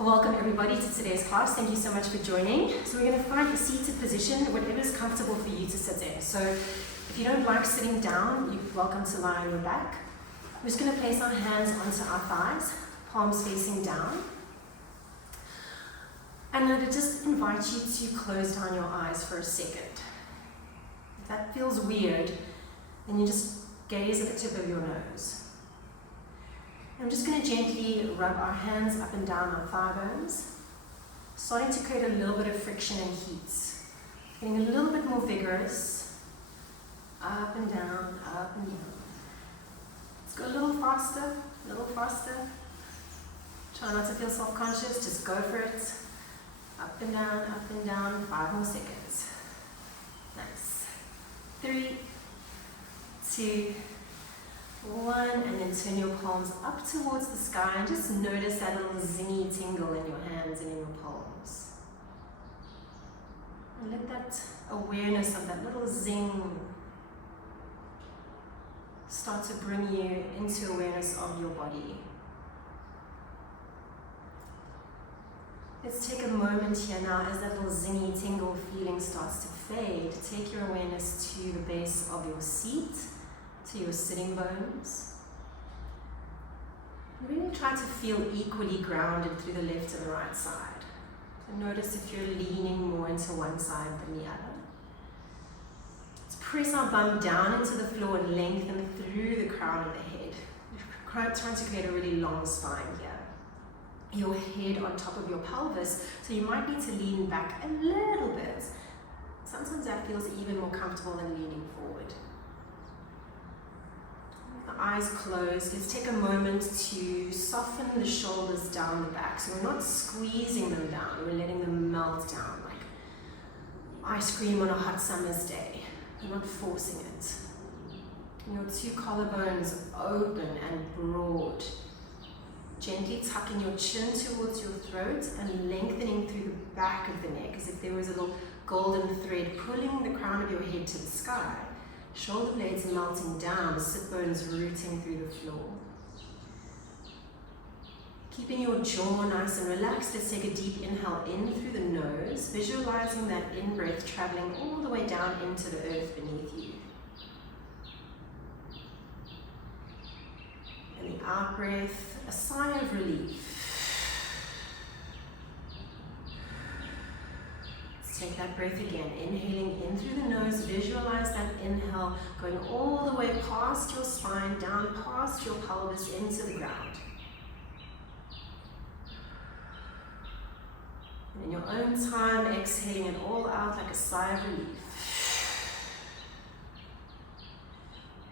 Welcome everybody to today's class. Thank you so much for joining. So we're going to find a seated position, whatever is comfortable for you to sit in. So if you don't like sitting down, you're welcome to lie on your back. We're just going to place our hands onto our thighs, palms facing down. And I'm going to just invite you to close down your eyes for a second. If that feels weird, then you just gaze at the tip of your nose. I'm just going to gently rub our hands up and down our thigh bones, starting to create a little bit of friction and heat. Getting a little bit more vigorous. Up and down, up and down. Let's go a little faster, a little faster. Try not to feel self-conscious, just go for it. Up and down, 5 more seconds. Nice. 3, 2, 1, and then turn your palms up towards the sky and just notice that little zingy tingle in your hands and in your palms. And let that awareness of that little zing start to bring you into awareness of your body. Let's take a moment here now as that little zingy tingle feeling starts to fade. Take your awareness to the base of your seat, to your sitting bones. Really try to feel equally grounded through the left and the right side. So notice if you're leaning more into one side than the other. Let's press our bum down into the floor and lengthen through the crown of the head. We're trying to create a really long spine here. Your head on top of your pelvis, so you might need to lean back a little bit. Sometimes that feels even more comfortable than leaning forward. The eyes closed. Let's take a moment to soften the shoulders down the back. So we're not squeezing them down, we're letting them melt down like ice cream on a hot summer's day. We're not forcing it. Your 2 collarbones open and broad. Gently tucking your chin towards your throat and lengthening through the back of the neck as if there was a little golden thread pulling the crown of your head to the sky. Shoulder blades melting down, sit bones rooting through the floor. Keeping your jaw nice and relaxed, let's take a deep inhale in through the nose, visualizing that in-breath traveling all the way down into the earth beneath you. And the out-breath, a sigh of relief. Take that breath again, inhaling in through the nose, visualize that inhale going all the way past your spine, down past your pelvis into the ground. And in your own time, exhaling it all out like a sigh of relief.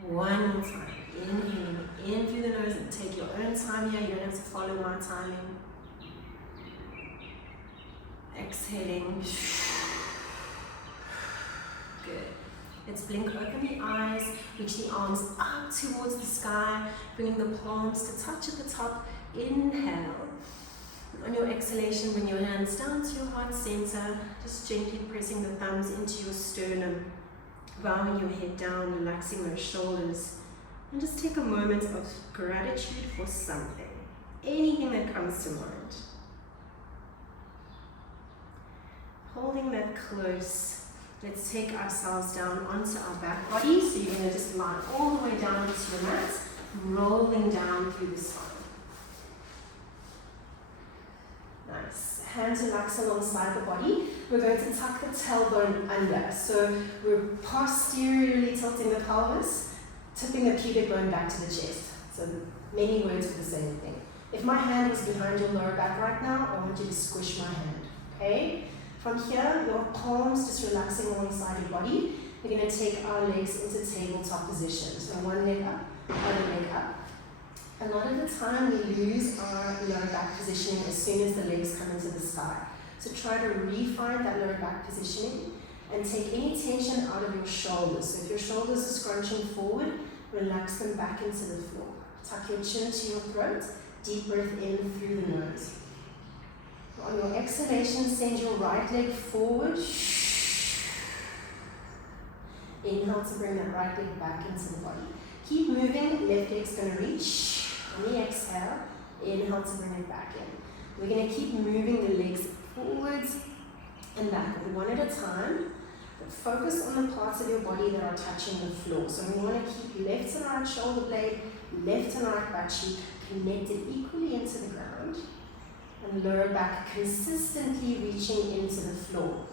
One more time, inhaling in through the nose and take your own time here, you don't have to follow my timing. Exhaling. Good. Let's blink open the eyes, reach the arms up towards the sky, bringing the palms to touch at the top. Inhale. On your exhalation, bring your hands down to your heart center, just gently pressing the thumbs into your sternum, bowing your head down, relaxing those shoulders, and just take a moment of gratitude for something, anything that comes to mind. Holding that close, let's take ourselves down onto our back body. So you're going to just lie all the way down into your mat, rolling down through the spine. Nice. Hands relax alongside the body. We're going to tuck the tailbone under. So we're posteriorly tilting the pelvis, tipping the pubic bone back to the chest. So many words for the same thing. If my hand is behind your lower back right now, I want you to squish my hand. Okay? From here, your palms just relaxing alongside your body. We're going to take our legs into tabletop position. So one leg up, other leg up. A lot of the time we lose our lower back positioning as soon as the legs come into the sky. So try to refine that lower back positioning and take any tension out of your shoulders. So if your shoulders are scrunching forward, relax them back into the floor. Tuck your chin to your throat, deep breath in through the nose. On your exhalation, send your right leg forward. Inhale to bring that right leg back into the body. Keep moving, left leg's going to reach. On the exhale, inhale to bring it back in. We're going to keep moving the legs forwards and backward, one at a time. But focus on the parts of your body that are touching the floor. So we want to keep left and right shoulder blade, left and right butt cheek connected equally into the ground. And lower back consistently reaching into the floor.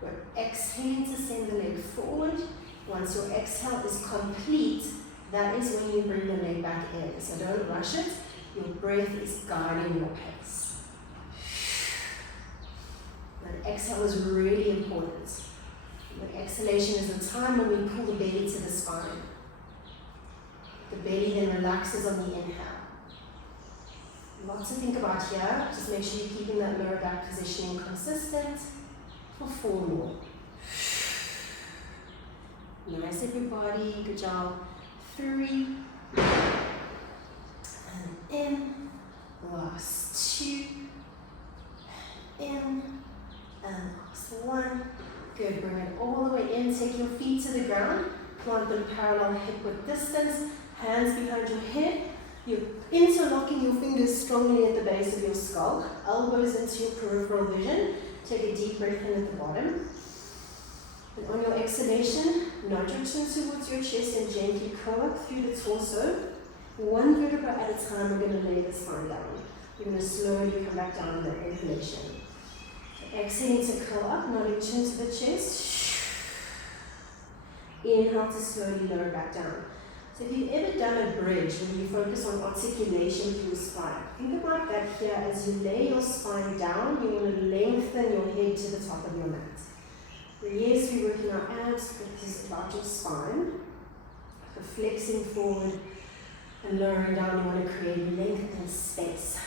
We're exhaling to send the leg forward. Once your exhale is complete, that is when you bring the leg back in. So don't rush it. Your breath is guiding your pace. That exhale is really important. The exhalation is the time when we pull the belly to the spine. The belly then relaxes on the inhale. Lots to think about here. Just make sure you're keeping that lower back positioning consistent for 4 more. Nice everybody, good job. 3. And in. Last 2. In. And last 1. Good, bring it all the way in. Take your feet to the ground. Plant them parallel hip width distance. Hands behind your head. You're interlocking your fingers strongly at the base of your skull. Elbows into your peripheral vision. Take a deep breath in at the bottom. And on your exhalation, nod your chin towards your chest and gently curl up through the torso. 1 vertebra at a time, we're going to lay the spine down. You're going to slowly come back down with the inhalation. Exhaling to curl up, nodding chin to the chest. Inhale to slowly lower back down. So if you've ever done a bridge where you focus on articulation through the spine, think about that here as you lay your spine down, you want to lengthen your head to the top of your mat. Yes, we're working our abs, but this is about your spine. So flexing forward and lowering down, you want to create length and space.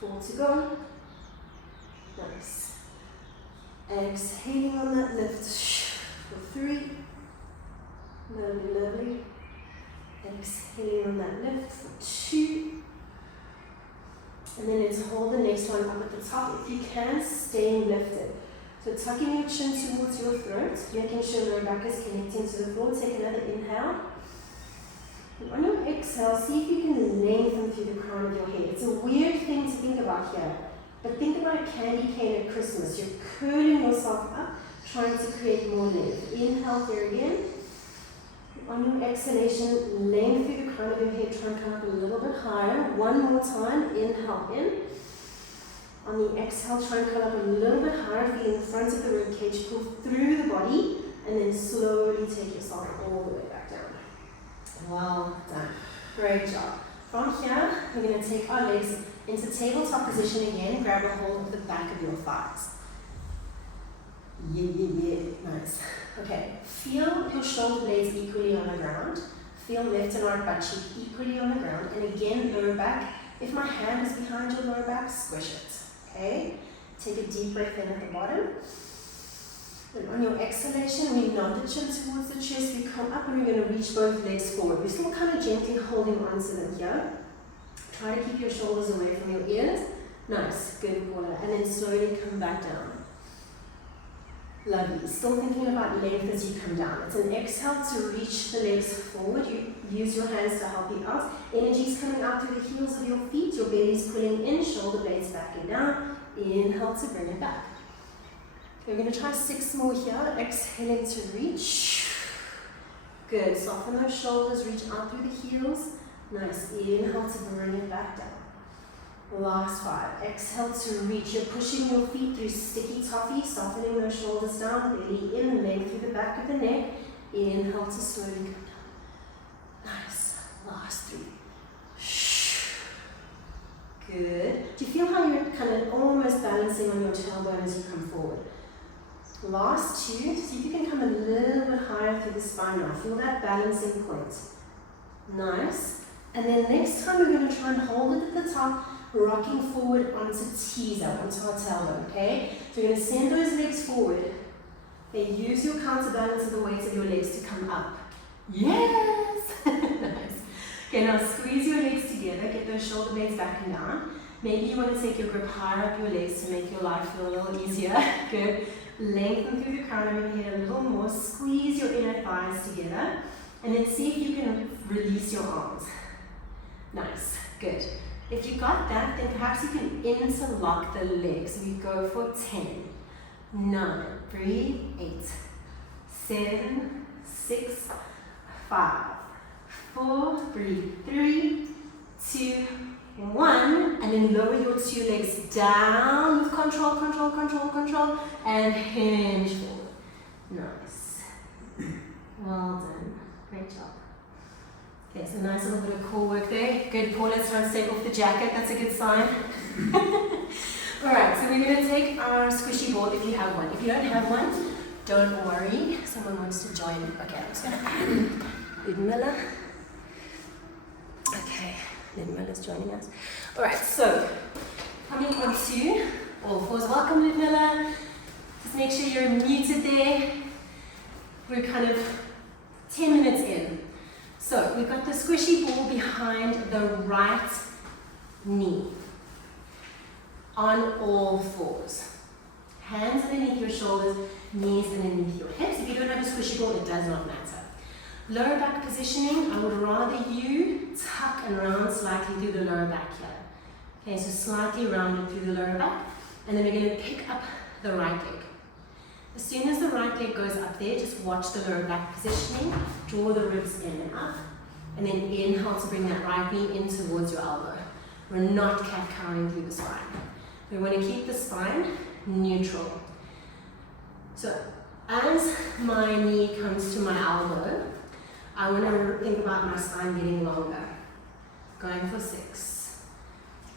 4 to go. Nice. Exhaling on that lift for 3. Lovely, lovely. Exhaling on that lift for 2. And then let's hold the next one up at the top. If you can, staying lifted. So tucking your chin towards your throat, making sure lower back is connecting to the floor. Take another inhale. And on your exhale, see if you can lengthen through the crown of your head. It's a weird thing to think about here, but think about a candy cane at Christmas. You're curling yourself up, trying to create more length. Inhale here again. On your exhalation, length through the crown of your head, try and come up a little bit higher. 1 more time, inhale in. On the exhale, try and come up a little bit higher, feeling the front of the rib cage, pull through the body, and then slowly take yourself all the way back down. Well done. Great job. From here, we're going to take our legs into tabletop position again. Grab a hold of the back of your thighs. Yeah. Nice. Okay. Feel your shoulder blades equally on the ground. Feel left and right butt cheek equally on the ground. And again, lower back. If my hand is behind your lower back, squish it. Okay? Take a deep breath in at the bottom. And on your exhalation, we nod the chin towards the chest. We come up and we're going to reach both legs forward. We're still kind of gently holding onto them here. Try to keep your shoulders away from your ears. Nice. Good, Paula. And then slowly come back down. Lovely. Still thinking about length as you come down. It's an exhale to reach the legs forward. You use your hands to help you out. Energy is coming out through the heels of your feet. Your belly's pulling in, shoulder blades backing down. Inhale to bring it back. We're going to try 6 more here. Exhaling to reach. Good. Soften those shoulders. Reach out through the heels. Nice. Inhale to bring it back down. Last 5. Exhale to reach. You're pushing your feet through sticky toffee, softening those shoulders down, belly in, length through the back of the neck. Inhale to slowly come down. Nice. Last 3. Good. Do you feel how you're kind of almost balancing on your tailbone as you come forward? Last 2. See if you can come a little bit higher through the spine now. Feel that balancing point. Nice. And then next time we're going to try and hold it at the top, rocking forward onto teaser, onto our tailbone, okay? So you're going to send those legs forward. Then use your counterbalance of the weight of your legs to come up. Yes! Nice. Okay, now squeeze your legs together, get those shoulder blades back and down. Maybe you want to take your grip higher up your legs to make your life feel a little easier. Good. Lengthen through the crown of your head a little more. Squeeze your inner thighs together. And then see if you can release your arms. Nice. Good. If you got that, then perhaps you can interlock the legs. So we go for 10, 9, breathe, 8, 7, 6, 5, 4, breathe, 3, 2, 1, and then lower your two legs down with control, control, control, control, and hinge forward. Nice. Well done. Great job. Okay, so nice little bit of core work there. Good, Paul, let's try and take off the jacket. That's a good sign. Alright, so we're going to take our squishy ball if you have one. If you don't have one, don't worry. Someone wants to join. Okay, I'm just going to... Ludmilla. Okay, Ludmilla's joining us. Alright, so coming on to all fours. Welcome, Ludmilla. Just make sure you're muted there. We're kind of 10 minutes in. So we've got the squishy ball behind the right knee. On all fours. Hands underneath your shoulders, knees underneath your hips. If you don't have a squishy ball, it does not matter. Lower back positioning, I would rather you tuck and round slightly through the lower back here. Okay, so slightly rounded through the lower back. And then we're going to pick up the right leg. As soon as the right leg goes up there, just watch the lower back positioning, draw the ribs in and up, and then inhale to bring that right knee in towards your elbow. We're not cat-cowing through the spine. We want to keep the spine neutral. So as my knee comes to my elbow, I want to think about my spine getting longer. Going for 6.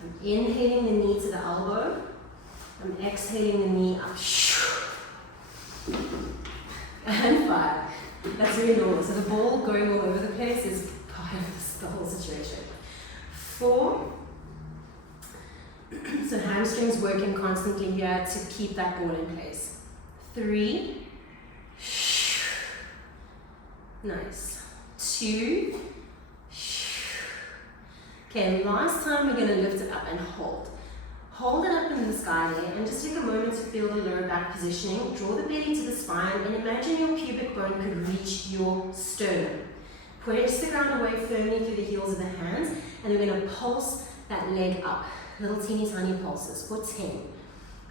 I'm inhaling the knee to the elbow. I'm exhaling the knee up. And 5. That's really normal. So the ball going all over the place is part of the whole situation. 4. So hamstrings working constantly here to keep that ball in place. 3. Nice. 2. Okay, last time we're going to lift it up and hold. Hold it up in the sky there and just take a moment to feel the lower back positioning. Draw the belly to the spine and imagine your pubic bone could reach your sternum. Press the ground away firmly through the heels of the hands and we're going to pulse that leg up. Little teeny tiny pulses for 10,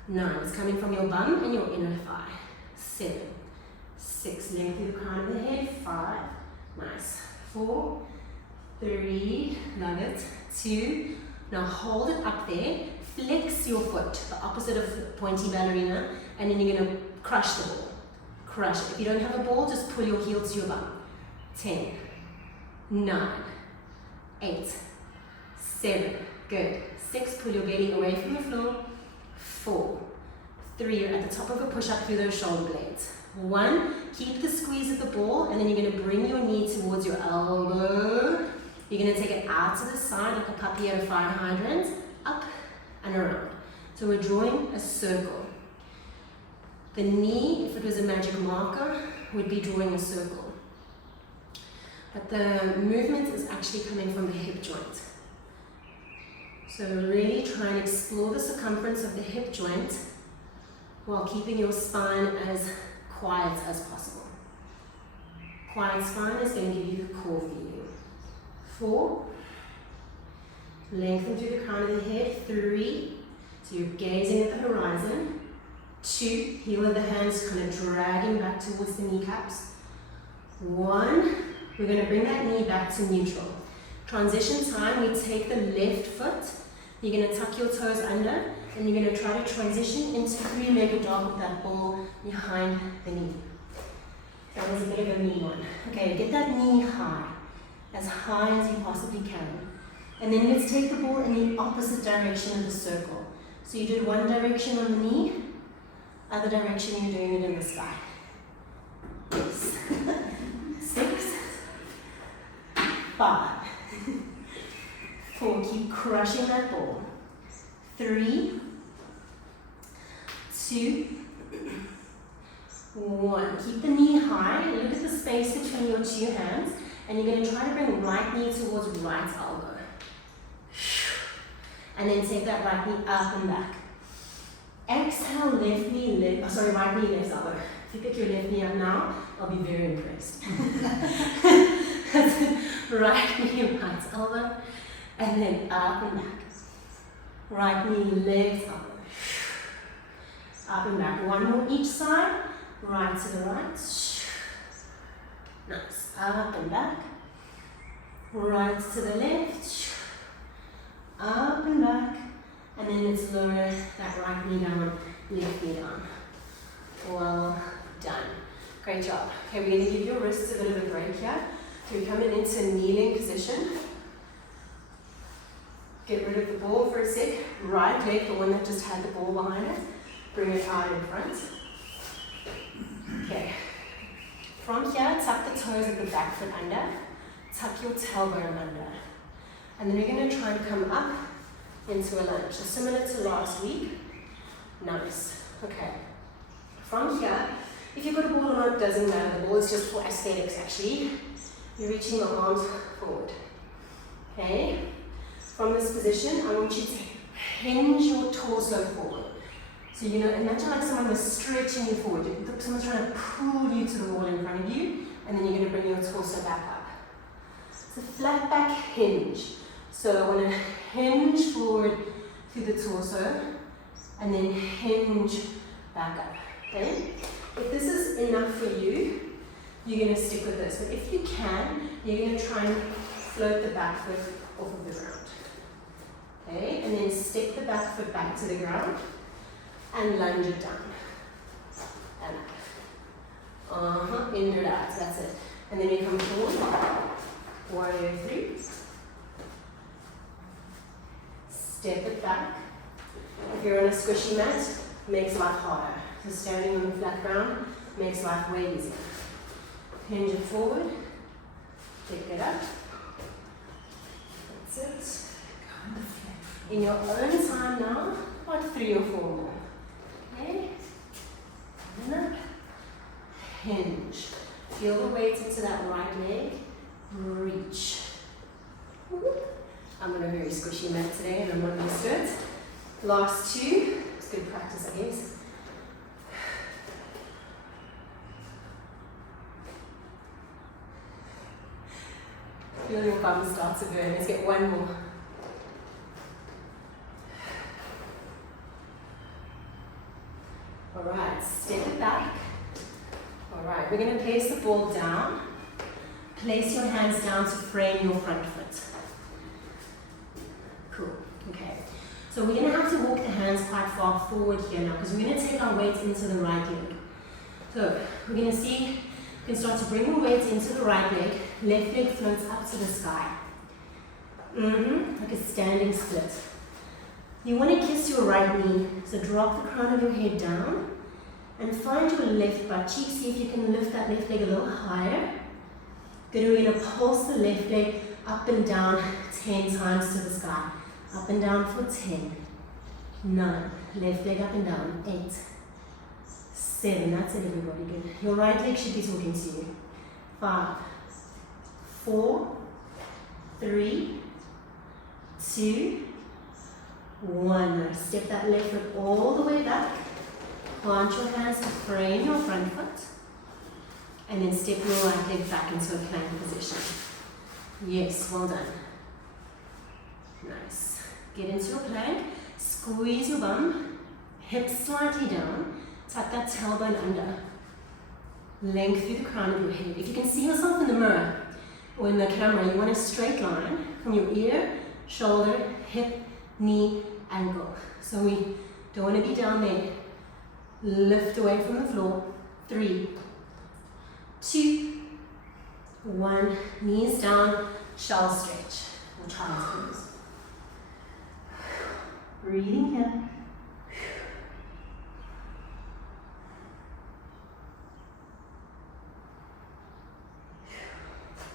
9. It's coming from your bum and your inner thigh. 7, 6. Length through the crown of the head. 5. Nice. 4, 3. Love it. 2. Now hold it up there. Flex your foot, the opposite of pointy ballerina, and then you're going to crush the ball. Crush it. If you don't have a ball, just pull your heel to your bum. 10, 9, 8, 7. Good. 6, pull your belly away from the floor. 4, 3, you're at the top of a push-up through those shoulder blades. 1, keep the squeeze of the ball, and then you're going to bring your knee towards your elbow. You're going to take it out to the side like a puppy at a fire hydrant, up and around. So we're drawing a circle. The knee, if it was a magic marker, would be drawing a circle. But the movement is actually coming from the hip joint. So really try and explore the circumference of the hip joint while keeping your spine as quiet as possible. Quiet spine is going to give you the core feeling. 4, lengthen through the crown of the head. 3, so you're gazing at the horizon. 2, heel of the hands kind of dragging back towards the kneecaps. 1, we're going to bring that knee back to neutral. Transition time, we take the left foot. You're going to tuck your toes under and you're going to try to transition into 3-legged dog with that ball behind the knee. That was a bit of a knee one. Okay, get that knee high, as high as you possibly can. And then let's take the ball in the opposite direction of the circle. So you did one direction on the knee, other direction you're doing it in the sky. Yes. 6, 5, 4, keep crushing that ball. 3, 2, 1. Keep the knee high, look at the space between your two hands, and you're going to try to bring right knee towards right elbow. And then take that right knee up and back. Exhale, left knee, right knee, left elbow. If you pick your left knee up now, I'll be very impressed. Right knee, right elbow, and then up and back. Right knee, legs up. Up and back. One more each side. Right to the right. Nice. Up and back. Right to the left. Up and back. And then let's lower that right knee down, left knee down. Well done. Great job. Okay, we're going to give your wrists a bit of a break here. So we're coming into a kneeling position. Get rid of the ball for a sec. Right leg, the one that just had the ball behind it. Bring it out in front. Okay. From here, tuck the toes of the back foot under. Tuck your tailbone under. And then we're going to try and come up into a lunge. So similar to last week. Nice. Okay. From here, if you've got a ball or not, doesn't matter. The ball is just for aesthetics actually. You're reaching the arms forward. Okay? From this position, I want you to hinge your torso forward. So imagine like someone was stretching you forward. Someone's trying to pull you to the wall in front of you, and then you're going to bring your torso back up. So flat back hinge. So I want to hinge forward through the torso, and then hinge back up. Okay? If this is enough for you, you're going to stick with this. But if you can, you're going to try and float the back foot off of the ground. Okay? And then step the back foot back to the ground and lunge it down. And up. In and out. That's it. And then you come forward. Warrior 3. Step it back. If you're on a squishy mat, makes life harder. So standing on the flat ground makes life way easier. Hinge it forward. Pick it up. That's it. In your own time now, about 3 or 4 more. Okay? And up. Hinge. Feel the weight into that right leg. Reach. I'm on a very squishy mat today and I'm not used to it. Last 2. It's good practice, I guess. Feel your bum start to burn. Let's get 1 more. Alright, step it back. Alright, we're going to place the ball down. Place your hands down to frame your front foot. Cool. Okay. So we're going to have to walk the hands quite far forward here now because we're going to take our weight into the right leg. So we're going to see, you can start to bring your weight into the right leg. Left leg floats up to the sky. Like a standing split. You want to kiss your right knee. So drop the crown of your head down and find your left butt cheek. See if you can lift that left leg a little higher. Good, we're going to pulse the left leg up and down 10 times to the sky. Up and down for 10, 9, left leg up and down, 8, 7, that's it everybody, good. Your right leg should be talking to you. 5, 4, 3, 2, 1. Now step that left foot all the way back. Plant your hands to frame your front foot. And then step your right leg back into a plank position. Yes, well done. Nice. Get into your plank, squeeze your bum, hips slightly down, tuck that tailbone under. Length through the crown of your head. If you can see yourself in the mirror or in the camera, you want a straight line from your ear, shoulder, hip, knee, ankle. So we don't want to be down there. Lift away from the floor. 3, 2, 1. Knees down, shell stretch. Or child's pose. Breathing here.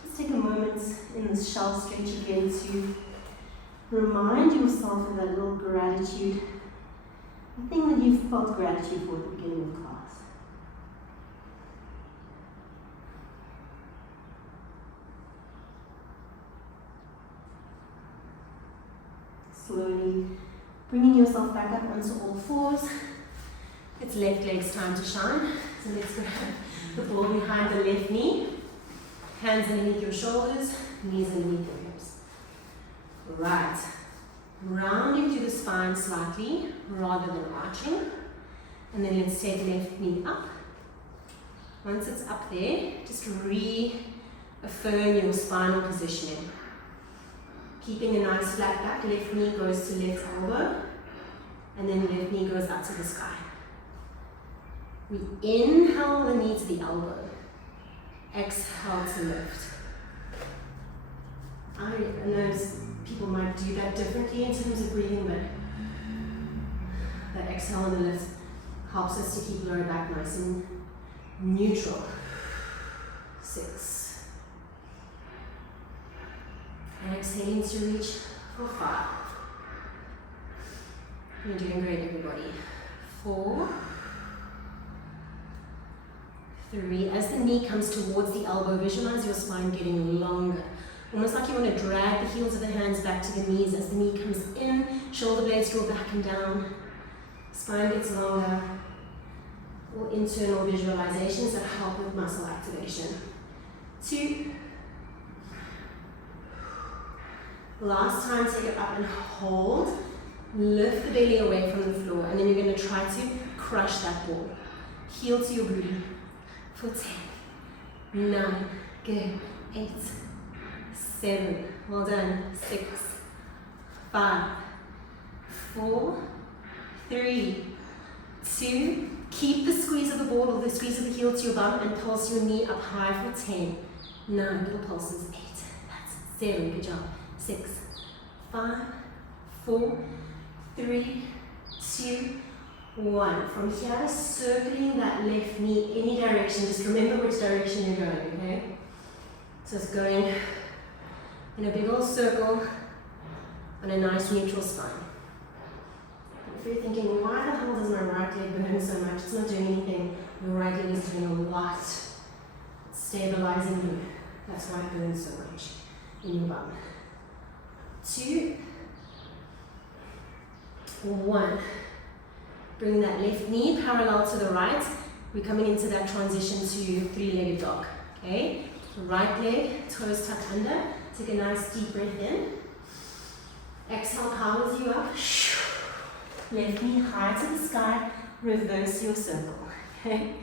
Just take a moment in this shell stretch again to remind yourself of that little gratitude, the thing that you've felt gratitude for at the beginning of class. Slowly bringing yourself back up onto all fours. It's left leg's time to shine. So let's grab the ball behind the left knee. Hands underneath your shoulders, knees underneath your hips. Right. rounding through the spine slightly rather than arching. And then let's take the left knee up. Once it's up there, just reaffirm your spinal positioning. Keeping a nice flat back, left knee goes to left elbow, and then left knee goes up to the sky. We inhale the knee to the elbow, exhale to lift. I know people might do that differently in terms of breathing, but the exhale and the lift helps us to keep lower back nice and neutral. 6. And exhaling to reach for 5. You're doing great, everybody. 4. 3. As the knee comes towards the elbow, visualize your spine getting longer. Almost like you want to drag the heels of the hands back to the knees as the knee comes in, shoulder blades draw back and down, spine gets longer, or internal visualizations that help with muscle activation. 2. Last time, take it up and hold. Lift the belly away from the floor, and then you're going to try to crush that ball. Heel to your booty for 10, 9, good, 8, 7, well done, 6, 5, 4, 3, 2, keep the squeeze of the ball or the squeeze of the heel to your bum and pulse your knee up high for 10, 9, little pulses, 8, that's 7, good job, 6, 5, 4, 3, 2, 1. From here, circling that left knee any direction, just remember which direction you're going, okay? So it's going in a big old circle on a nice neutral spine. If you're thinking, why the hell does my right leg burn so much? It's not doing anything. Your right leg is doing a lot. It's stabilizing you. That's why it burns so much in your bum. 2, 1. Bring that left knee parallel to the right. We're coming into that transition to three-legged dog. Okay? Right leg, toes tucked under. Take a nice deep breath in. Exhale, powers you up. Left knee high to the sky. Reverse your circle. Okay?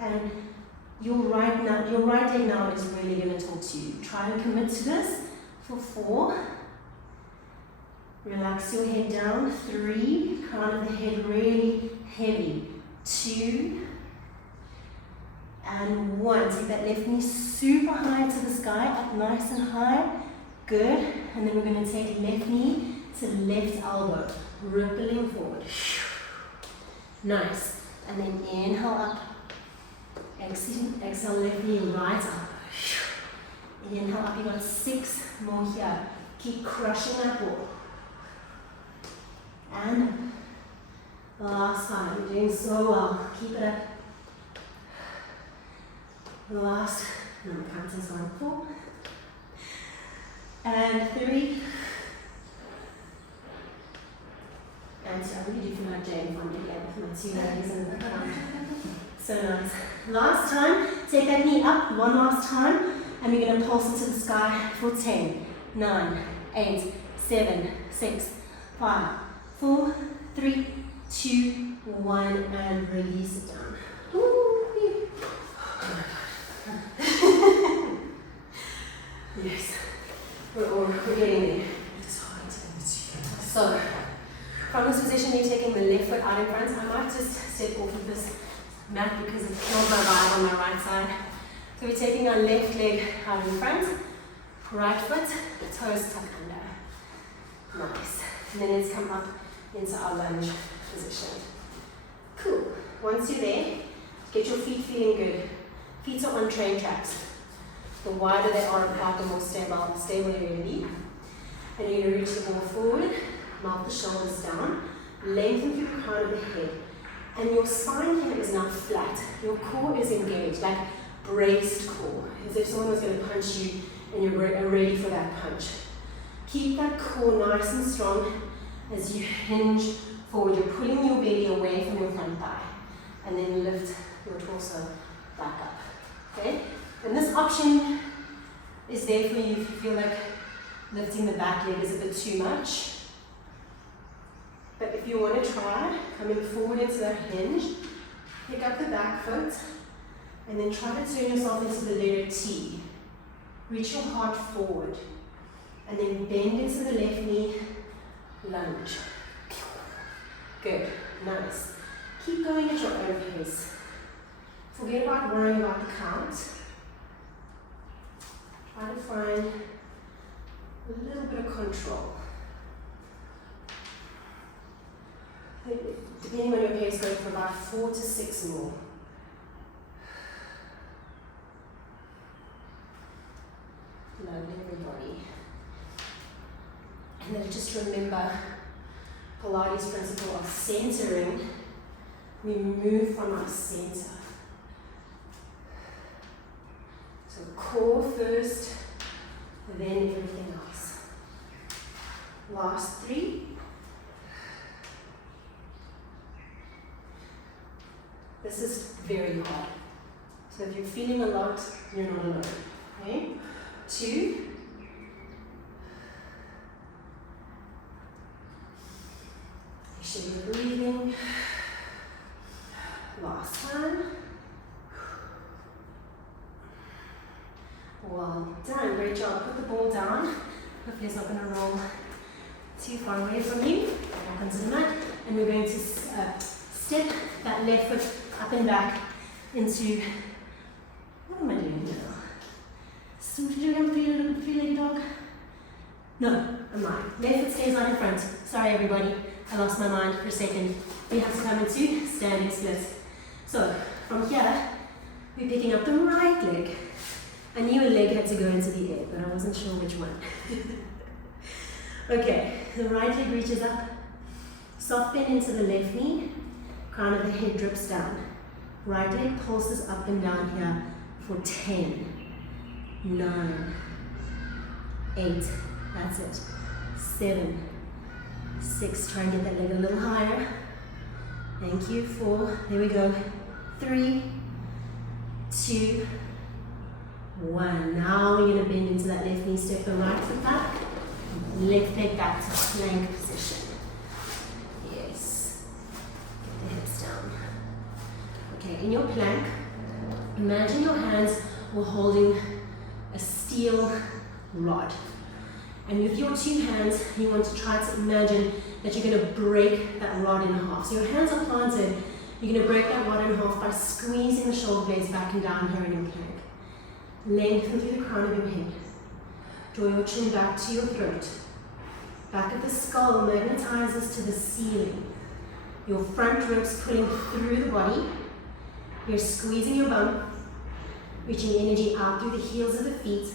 And your right leg now is really going to talk to you. Try and commit to this for 4. Relax your head down. 3. Crown of the head really heavy. 2. And 1. Take that left knee super high to the sky, up nice and high. Good. And then we're going to take left knee to left elbow, rippling forward. Nice. And then inhale up. Exhale left knee right up. Inhale up. You got 6 more here. Keep crushing that ball. And last 5. You're doing so well. Keep it up. Last, number counting is 1, 4. And 3. And 2. I really do feel like Jane Fonda again with my 2 ladies in the front. So nice. Last time, take that knee up one last time, and we're going to pulse into the sky for 10, 9, 8, 7, 6, 5, 4, 3, 2, 1, and release it down. Yes, we're getting there. So, from this position, you're taking the left foot out in front. I might just step off of this mat because it killed my vibe on my right side. So we're taking our left leg out in front, right foot, toes tucked under. Nice. And then let's come up into our lunge position. Cool. Once you're there, get your feet feeling good. Feet are on train tracks. The wider they are apart, the more stable you're going to be. And you're going to reach the ball forward, mount the shoulders down, lengthen through the crown of the head. And your spine here is now flat. Your core is engaged, like braced core, as if someone was going to punch you and you're ready for that punch. Keep that core nice and strong as you hinge forward. You're pulling your belly away from your front thigh. And then lift your torso back up. Okay? And this option is there for you if you feel like lifting the back leg is a bit too much. But if you want to try coming forward into that hinge, pick up the back foot and then try to turn yourself into the letter T. Reach your heart forward and then bend into the left knee, lunge. Good, nice. Keep going at your own pace. Forget about worrying about the count. Try to find a little bit of control. Depending on your pace, go for about 4 to 6 more. Lovely, everybody. And then just remember Pilates principle of centering. We move from our center. So core first, then everything else. Last 3. This is very hard. So if you're feeling a lot, you're not alone. Okay? 2. Make sure you're breathing. Last time. Well done. Great job. Put the ball down. Hopefully it's not going to roll too far away from you. Back onto the mat. And we're going to step that left foot up and back into, what am I doing now? So did you ever feel like a dog? No, I'm lying. Left foot stays right in front. Sorry everybody, I lost my mind for a second. We have to come into standing split. So from here, we're picking up the right leg. I knew a leg had to go into the air, but I wasn't sure which one. Okay, the right leg reaches up, soft bend into the left knee, crown of the head drips down. Right leg pulses up and down here for 10, 9, 8, that's it, 7, 6, try and get that leg a little higher. Thank you, 4, there we go, 3, 2, 1. Now we're going to bend into that left knee, step the right foot back, left leg back to plank position. Yes, get the hips down. Okay, in your plank, imagine your hands were holding a steel rod. And with your 2 hands, you want to try to imagine that you're going to break that rod in half. So your hands are planted, you're going to break that rod in half by squeezing the shoulder blades back and down here in your plank. Lengthen through the crown of your head. Draw your chin back to your throat. Back of the skull magnetizes to the ceiling. Your front ribs pulling through the body. You're squeezing your bum, reaching energy out through the heels of the feet,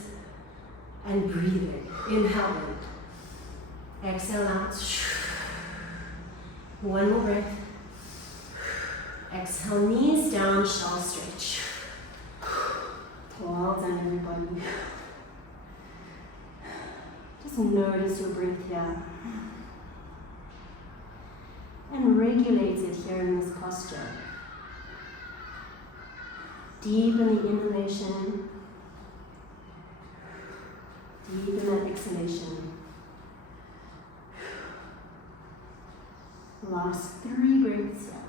and breathing. Inhale in. Exhale out. One more breath. Exhale, knees down, shall stretch. Well done, everybody. Just notice your breath here. And regulate it here in this posture. Deepen the inhalation. Deepen that exhalation. Last 3 breaths here.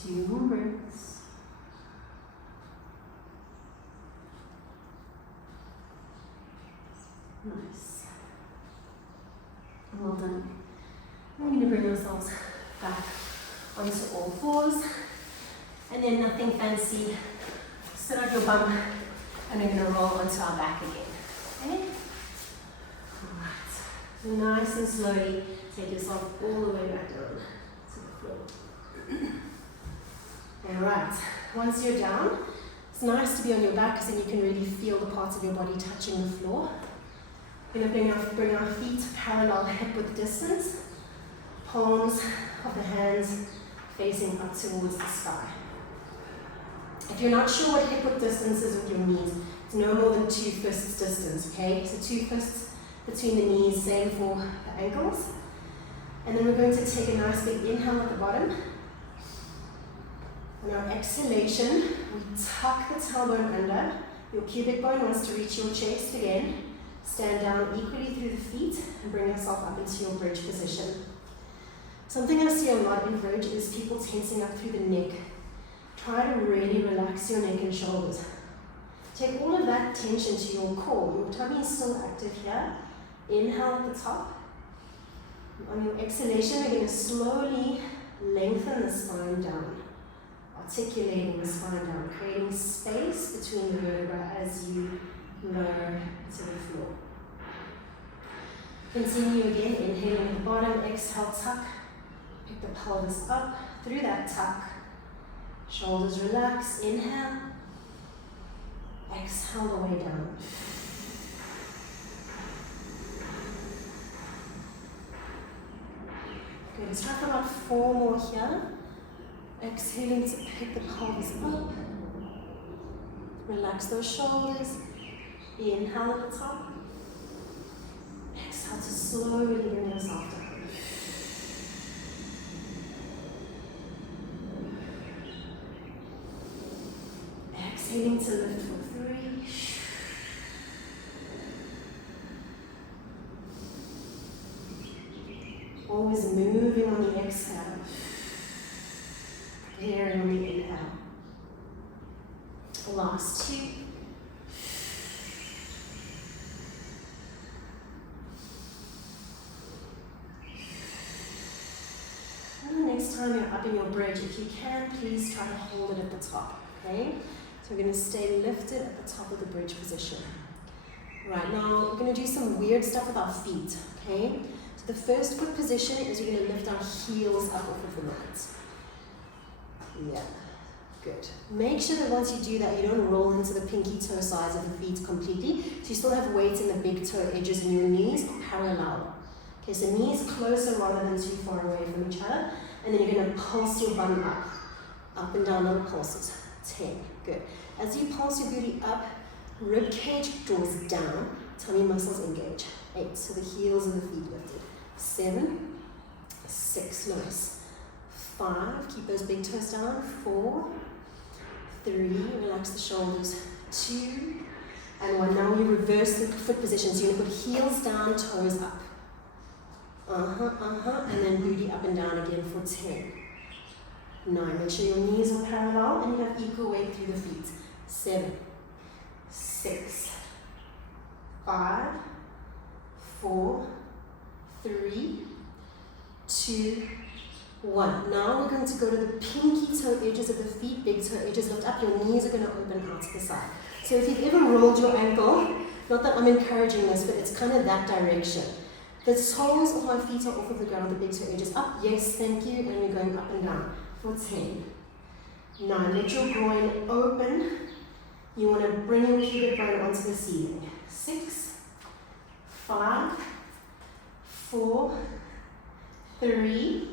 Two more breaths. Nice. Well done. We're going to bring ourselves back onto all fours. And then nothing fancy. Sit out your bum and we're going to roll onto our back again. Okay? Alright. So nice and slowly take yourself all the way back down to the floor. Alright, once you're down, it's nice to be on your back because then you can really feel the parts of your body touching the floor. We're going to bring our feet parallel hip width distance, palms of the hands facing up towards the sky. If you're not sure what hip width distance is with your knees, it's no more than 2 fists distance, okay? So 2 fists between the knees, same for the ankles. And then we're going to take a nice big inhale at the bottom. On our exhalation, we tuck the tailbone under. Your pubic bone wants to reach your chest again. Stand down equally through the feet and bring yourself up into your bridge position. Something I see a lot in bridge is people tensing up through the neck. Try to really relax your neck and shoulders. Take all of that tension to your core. Your tummy is still active here. Inhale at the top. On your exhalation, we're going to slowly lengthen the spine down. Articulating the spine down, creating space between the vertebrae as you lower to the floor. Continue again, inhaling at the bottom, exhale, tuck. Pick the pelvis up through that tuck. Shoulders relax, inhale. Exhale the way down. Good, let's try for about 4 more here. Exhaling to pick the pelvis up. Relax those shoulders. Inhale at the top. Exhale to slowly bring yourself down. Exhaling to lift for 3. Always moving on the exhale. Preparing on the inhale. Last 2. And the next time you're up in your bridge, if you can, please try to hold it at the top, okay? So we're going to stay lifted at the top of the bridge position. Right, now we're going to do some weird stuff with our feet, okay? So the first foot position is we're going to lift our heels up off of the mat. Yeah, good. Make sure that once you do that, you don't roll into the pinky toe sides of the feet completely. So you still have weight in the big toe edges and your knees are parallel. Okay, so knees closer rather than too far away from each other. And then you're going to pulse your bum up and down little pulses. 10, good. As you pulse your booty up, rib cage draws down, tummy muscles engage. 8, so the heels of the feet lifted. 7, 6, nice. 5, keep those big toes down. 4, 3, relax the shoulders. 2, and 1. Now we reverse the foot position. So you're going to put heels down, toes up. And then booty up and down again for 10. 9, make sure your knees are parallel and you have equal weight through the feet. 7, 6, 5, 4, 3, 2, 1. Now we're going to go to the pinky toe edges of the feet, big toe edges lift up. Your knees are going to open out to the side. So if you've ever rolled your ankle, not that I'm encouraging this, but it's kind of that direction. The soles of my feet are off of the ground, the big toe edges up. Yes, thank you. And we're going up and down for 10. 9, let your groin open. You want to bring your pubic bone onto the ceiling. 6, 5, 4, 3,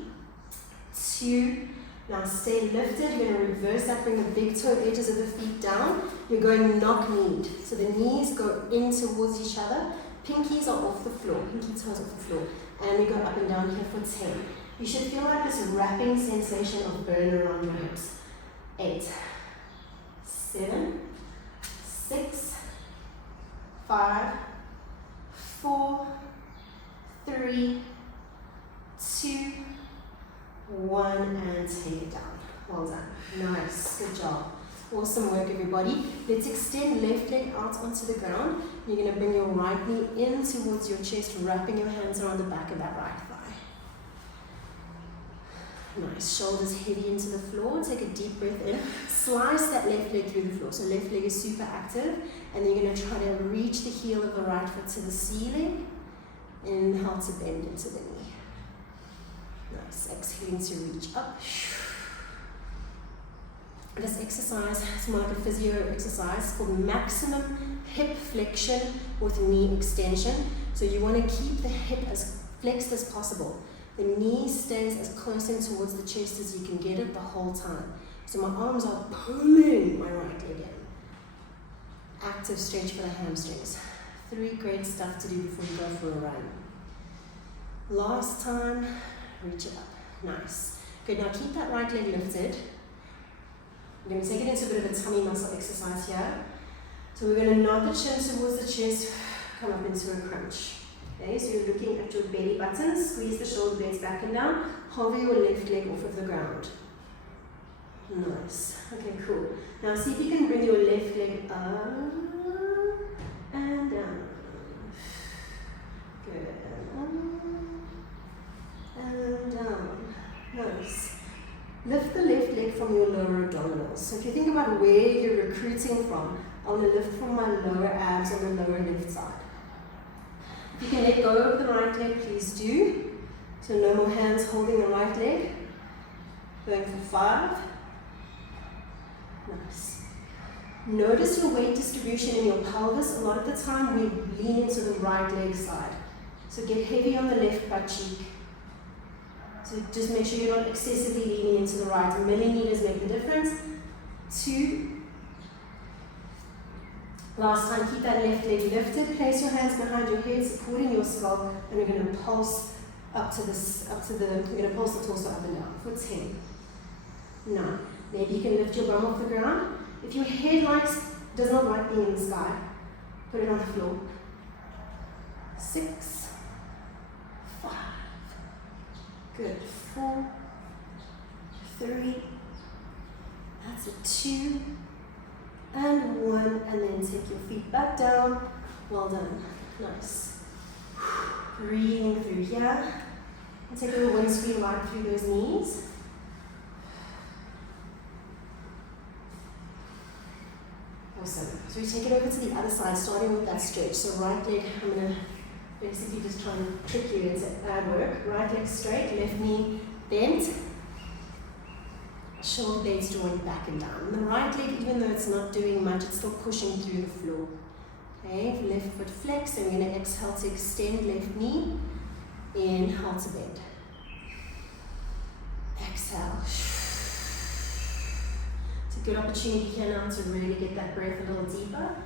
2. Now stay lifted. You're going to reverse that. Bring the big toe edges of the feet down. You're going knock-kneed. So the knees go in towards each other. Pinkies are off the floor. Pinky toes off the floor. And we go up and down here for 10. You should feel like this wrapping sensation of burn around your hips. 8, 7, 6, 5, 4, 3, 2, 1, and take it down. Well done. Nice. Good job. Awesome work, everybody. Let's extend left leg out onto the ground. You're going to bring your right knee in towards your chest, wrapping your hands around the back of that right thigh. Nice. Shoulders heavy into the floor. Take a deep breath in. Slice that left leg through the floor. So left leg is super active. And then you're going to try to reach the heel of the right foot to the ceiling. Inhale to bend into the knee. Nice. Exhaling to reach up. This exercise is more like a physio exercise called maximum hip flexion with knee extension. So you want to keep the hip as flexed as possible. The knee stays as close in towards the chest as you can get it the whole time. So my arms are pulling my right leg in. Active stretch for the hamstrings. 3 great stuff to do before you go for a run. Last time, reach it up. Nice. Good, now keep that right leg lifted. We're going to take it into a bit of a tummy muscle exercise here. So we're going to nod the chin towards the chest, come up into a crunch. Okay, so you're looking at your belly button, squeeze the shoulder blades back and down, hover your left leg off of the ground. Nice. Okay, cool. Now see if you can bring your left leg up and down. Good. And down. Nice. Lift the left leg from your lower abdominals. So if you think about where you're recruiting from, I want to lift from my lower abs on the lower left side. If you can let go of the right leg, please do. So no more hands holding the right leg. Going for 5. Nice. Notice your weight distribution in your pelvis. A lot of the time we lean into the right leg side. So get heavy on the left butt cheek. So just make sure you're not excessively leaning into the right. Millimeters make the difference. 2. Last time, keep that left leg lifted. Place your hands behind your head, supporting your skull, and we're going to pulse we're going to pulse the torso up and down for 10. 9. Maybe you can lift your bum off the ground. If your head does not like being in the sky, put it on the floor. 6. 5. Good. 4. 3. That's a 2. And 1, and then take your feet back down. Well done. Nice. Breathing through here. And take a little windscreen right through those knees. Awesome. So we take it over to the other side, starting with that stretch. So right leg, I'm going to basically just try and trick you into ab work. Right leg straight, left knee bent. Shoulder blades joined back and down. The right leg, even though it's not doing much, it's still pushing through the floor. Okay, left foot flex, and we're going to exhale to extend left knee. Inhale to bend. Exhale. It's a good opportunity here now to really get that breath a little deeper.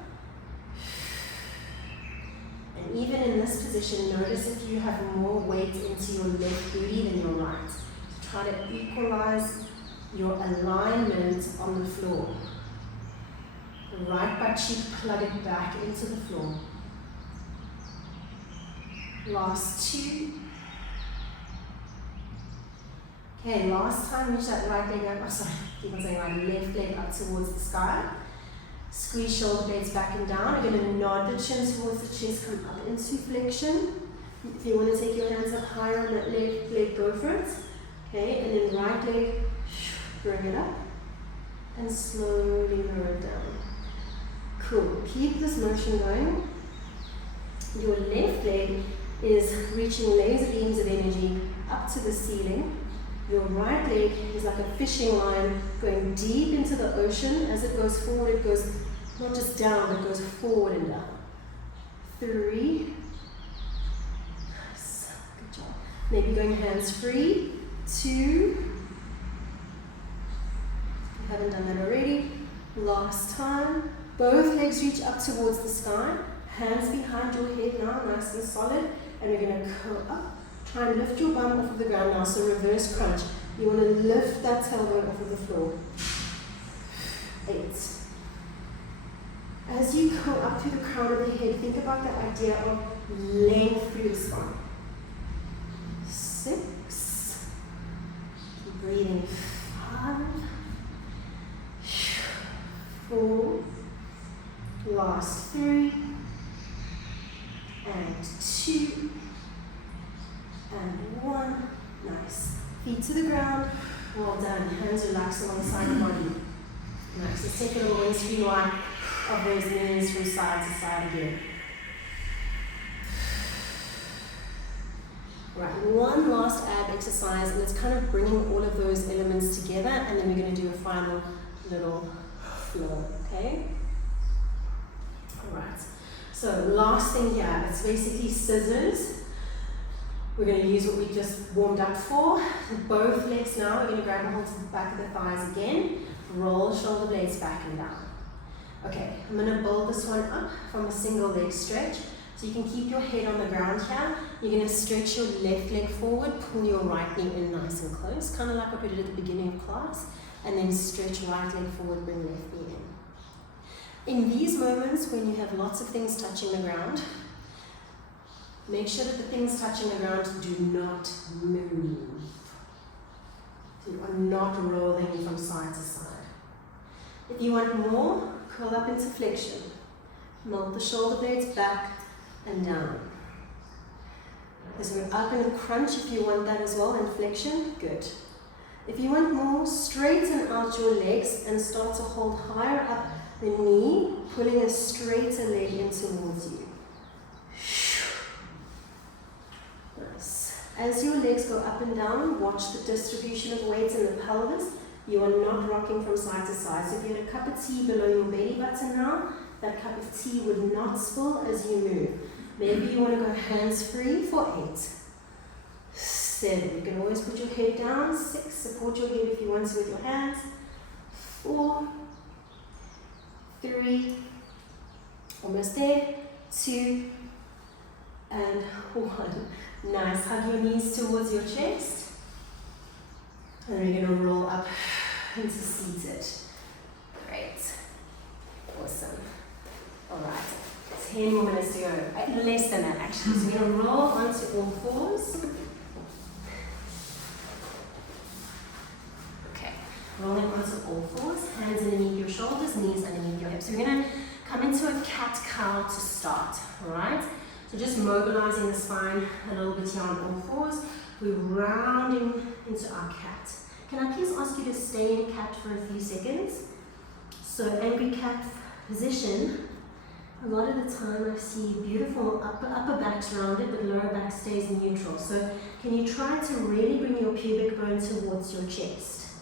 And even in this position, notice if you have more weight into your left booty than your right. So try to equalize your alignment on the floor. The right butt cheek, plug it back into the floor. Last 2. Okay, last time reach that right leg up, keep on saying right, left leg up towards the sky. Squeeze shoulder blades back and down. You're going to nod the chin towards the chest, come up into flexion. If you want to take your hands up higher on that left leg, go for it. Okay, and then right leg, bring it up and slowly lower it down. Cool. Keep this motion going. Your left leg is reaching laser beams of energy up to the ceiling. Your right leg is like a fishing line going deep into the ocean. As it goes forward, it goes not just down, but goes forward and down. 3. Nice. Good job. Maybe going hands free. 2. Haven't done that already. Last time. Both legs reach up towards the sky. Hands behind your head now, nice and solid. And we're going to curl up. Try and lift your bum off of the ground now. So reverse crunch. You want to lift that tailbone off of the floor. 8. As you go up through the crown of the head, think about the idea of length through the spine. 6. Keep breathing. 5. 4. Last 3. And 2. And 1. Nice. Feet to the ground. Well done. Hands relaxed alongside the body. Nice. Let's take a little windscreen wipe of those knees from side to side again. Right, one last ab exercise, and it's kind of bringing all of those elements together, and then we're going to do a final little flow, okay? Alright, so last thing here, it's basically scissors. We're going to use what we just warmed up for. Both legs now, we're going to grab a hold to the back of the thighs again, roll shoulder blades back and down. Okay, I'm going to build this one up from a single leg stretch. So you can keep your head on the ground here. You're going to stretch your left leg forward, pull your right knee in nice and close, kind of like what we did at the beginning of class. and then stretch right leg forward, bring left knee in. In these moments when you have lots of things touching the ground, make sure that the things touching the ground do not move. You are not rolling from side to side. If you want more, curl up into flexion. Melt the shoulder blades back and down. As we're up in a crunch if you want that as well, and flexion, good. If you want more, straighten out your legs and start to hold higher up the knee, pulling a straighter leg in towards you. Nice. As your legs go up and down, watch the distribution of weight in the pelvis. You are not rocking from side to side. So if you had a cup of tea below your belly button now, that cup of tea would not spill as you move. Maybe you want to go hands-free for 8. 7. You can always put your head down. 6. Support your head if you want to with your hands. 4. 3. Almost there. 2. And 1. Nice. Hug your knees towards your chest. And then you're going to roll up into seated. Great. Awesome. Alright. 10 more minutes to go. Less than that actually. So we're going to roll onto all fours. Okay. Rolling onto all fours. Hands underneath your shoulders, knees underneath your hips. So we're going to come into a cat-cow to start. Alright? So just mobilizing the spine a little bit here on all fours. We're rounding into our cat. Can I please ask you to stay in cat for a few seconds? So angry cat position. A lot of the time I see beautiful upper back's rounded, but lower back stays neutral. So can you try to really bring your pubic bone towards your chest?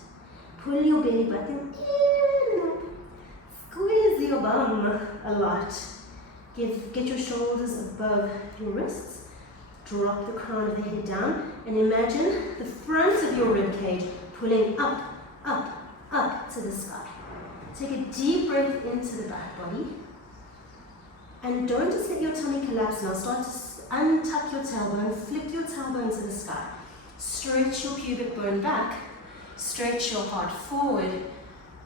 Pull your belly button in and up. Squeeze your bum a lot. Get your shoulders above your wrists. Drop the crown of the head down and imagine the front of your rib cage pulling up, up, up to the sky. Take a deep breath into the back body. And don't just let your tummy collapse now. Start to untuck your tailbone, flip your tailbone to the sky. Stretch your pubic bone back. Stretch your heart forward.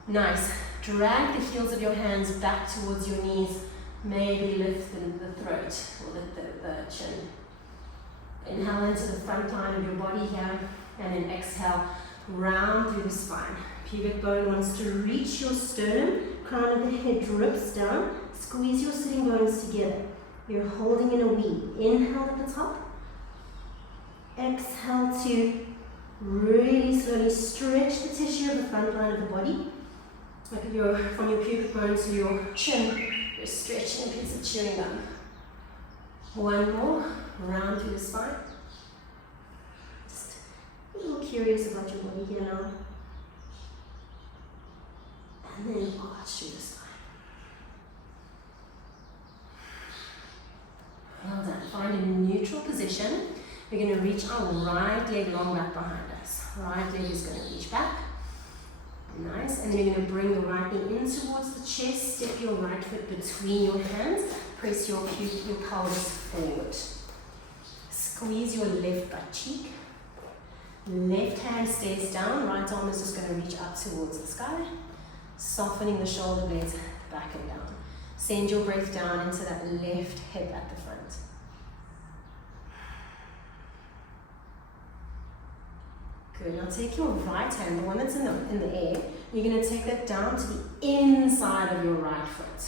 Nice. Drag the heels of your hands back towards your knees. Maybe lift the throat or the chin. Inhale into the front line of your body here. And then exhale, round through the spine. Pubic bone wants to reach your sternum. Crown of the head drips down. Squeeze your sitting bones together. You're holding in a V. Inhale at the top. Exhale to really slowly stretch the tissue of the front line of the body. Like from your pubic bone to your chin, you're stretching a piece of chewing gum. One more, round through the spine. Just a little curious about your body here now. And then arch through the spine. Well done. Find a neutral position. We're going to reach our right leg long back behind us. Right leg is going to reach back. Nice. And then you're going to bring the right knee in towards the chest. Step your right foot between your hands. Press your pelvis forward. Squeeze your left butt cheek. Left hand stays down. Right arm is just going to reach up towards the sky. Softening the shoulder blades back and down. Send your breath down into that left hip at the front. Good. Now take your right hand, the one that's in the air, you're going to take that down to the inside of your right foot.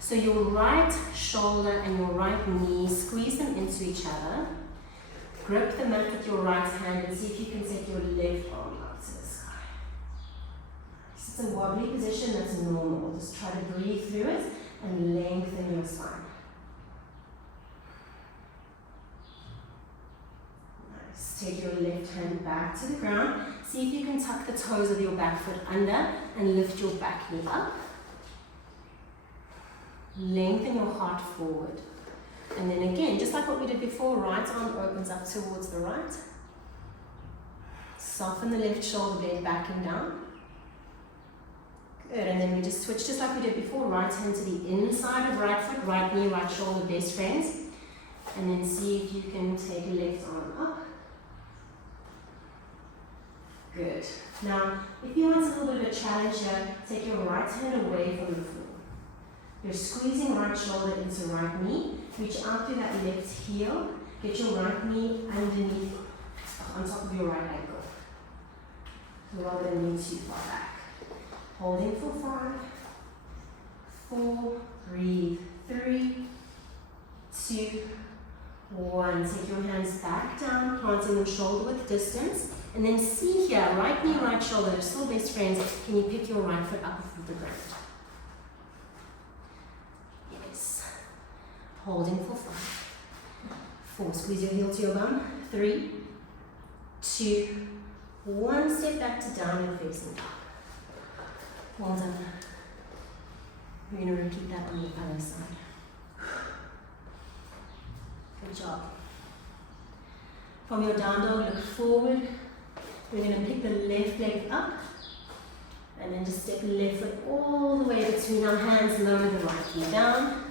So your right shoulder and your right knee, squeeze them into each other. Grip the mat with your right hand and see if you can take your left arm up to the sky. It's a wobbly position, that's normal. Just try to breathe through it and lengthen your spine. Nice. Take your left hand back to the ground. See if you can tuck the toes of your back foot under and lift your back knee up. Lengthen your heart forward. And then again, just like what we did before, right arm opens up towards the right. Soften the left shoulder blade back and down. Good, and then we just switch just like we did before, right hand to the inside of right foot, right knee, right shoulder, best friends. And then see if you can take left arm up. Good. Now, if you want a little bit of a challenge here, take your right hand away from the floor. You're squeezing right shoulder into right knee. Reach out through that left heel. Get your right knee underneath, on top of your right ankle. Rather than lean too far back. Holding for 5, 4, breathe, 3, 2, 1. Take your hands back down, planting them shoulder width distance. And then see here, right knee, right shoulder, they're still best friends. Can you pick your right foot up off the ground? Yes. Holding for 5, 4. Squeeze your heel to your bum. 3, 2, 1. Step back to down and facing up. Well done. We're going to repeat that on the other side. Good job. From your down dog, look forward. We're going to pick the left leg up and then just step the left foot all the way between our hands, lower the right knee down,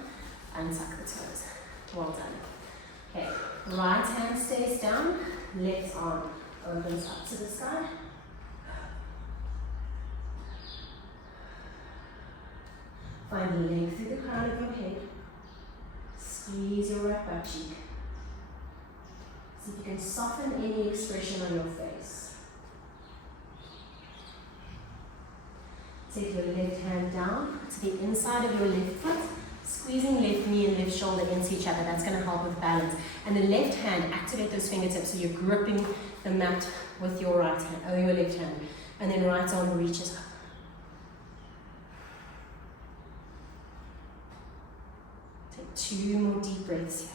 and tuck the toes. Well done. Okay, right hand stays down, left arm opens up to the sky. Find the length through the crown of your head. Squeeze your right butt cheek. See if you can soften any expression on your face. Take your left hand down to the inside of your left foot, squeezing left knee and left shoulder into each other. That's going to help with balance. And the left hand, activate those fingertips so you're gripping the mat with your right hand, or your left hand. And then right arm reaches up. Take 2 more deep breaths here.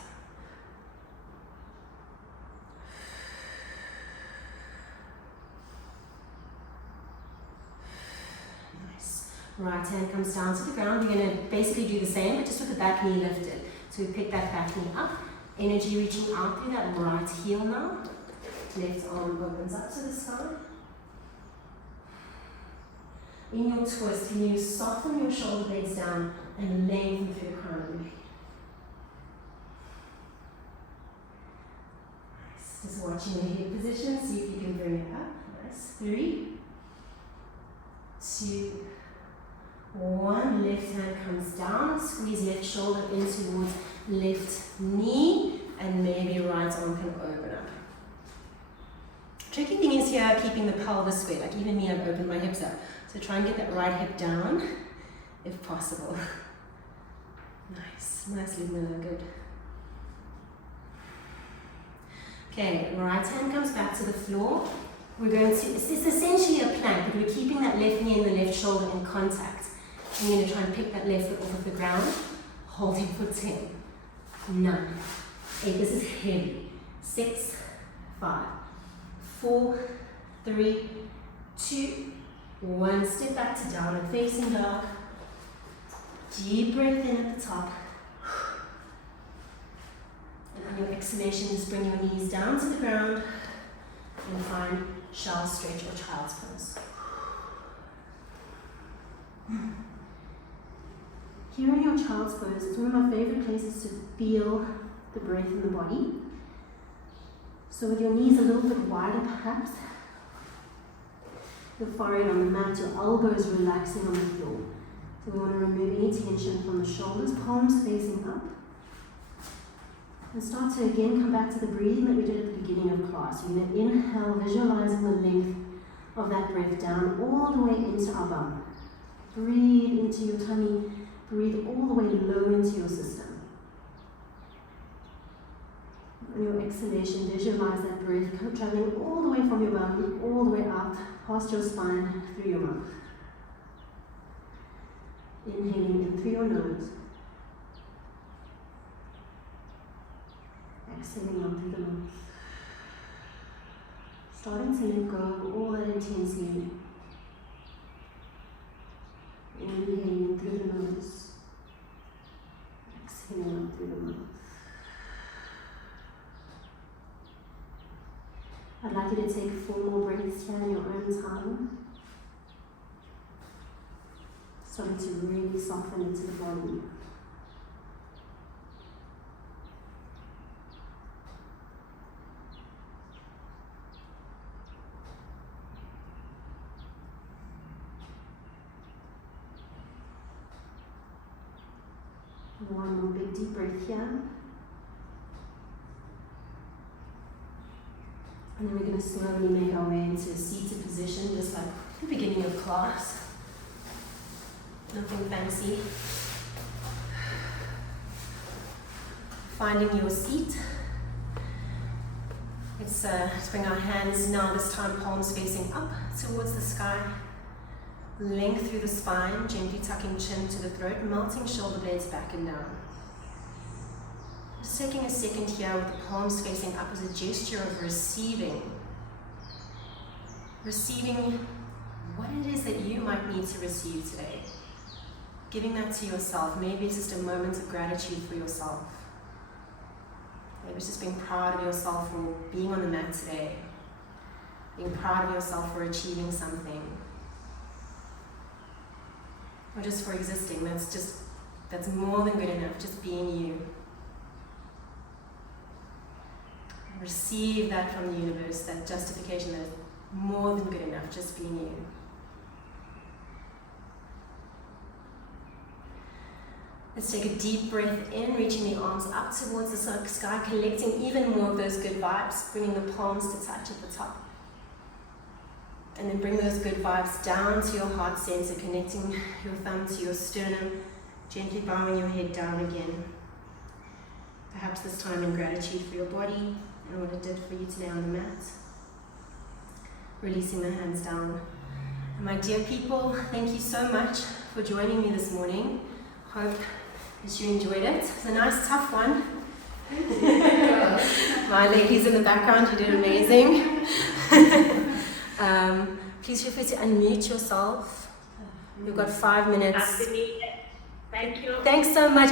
Right hand comes down to the ground. You're going to basically do the same, but just with the back knee lifted. So we pick that back knee up. Energy reaching out through that right heel now. Left arm opens up to the sky. In your twist, can you soften your shoulder blades down and lengthen through the crown of your head? Nice. Just watching the head position. See if you can bring it up. Nice. 3, 2, 1. Left hand comes down, squeeze left shoulder in towards left knee, and maybe right arm can open up. Tricky thing is here, keeping the pelvis square. Like even me, I've opened my hips up. So try and get that right hip down, if possible. Nice, nicely Miller, good. Okay, right hand comes back to the floor. We're going to, it's essentially a plank, but we're keeping that left knee and the left shoulder in contact. I'm going to try and pick that left foot off of the ground, holding for 10, 9, 8, this is heavy, 6, 5, 4, 3, 2, 1, step back to down and facing dog. Deep breath in at the top. And on your exhalation, just bring your knees down to the ground and find shell stretch or child's pose. Here in your child's pose, it's one of my favorite places to feel the breath in the body. So with your knees a little bit wider perhaps, your forehead on the mat, your elbows relaxing on the floor. So we want to remove any tension from the shoulders, palms facing up. And start to again come back to the breathing that we did at the beginning of class. You're going to inhale, visualizing the length of that breath down all the way into our bum. Breathe into your tummy. Breathe all the way low into your system. On your exhalation, visualize that breath traveling all the way from your bum, all the way out, past your spine, through your mouth. Inhaling in through your nose. Exhaling out through the mouth. Starting to let go of all that intensely. Inhaling through the nose, exhaling out through the mouth. I'd like you to take 4 more breaths here in your own time. Starting to really soften into the body. One more big deep breath here. And then we're going to slowly make our way into a seated position, just like the beginning of class. Nothing fancy. Finding your seat. Let's bring our hands now, this time palms facing up towards the sky. Length through the spine, gently tucking chin to the throat, melting shoulder blades back and down. Just taking a second here with the palms facing up as a gesture of receiving. Receiving what it is that you might need to receive today. Giving that to yourself. Maybe it's just a moment of gratitude for yourself. Maybe it's just being proud of yourself for being on the mat today. Being proud of yourself for achieving something. Or just for existing. That's more than good enough, just being you. Receive that from the universe, that justification that is more than good enough, just being you. Let's take a deep breath in, reaching the arms up towards the sky, collecting even more of those good vibes, bringing the palms to touch at the top. And then bring those good vibes down to your heart center, connecting your thumb to your sternum, gently bowing your head down again. Perhaps this time in gratitude for your body and what it did for you today on the mat. Releasing the hands down. And my dear people, thank you so much for joining me this morning. Hope that you enjoyed it. It's a nice, tough one. My ladies in the background, you did amazing. Please feel free to unmute yourself. We've got 5 minutes. Thank you. Thanks so much.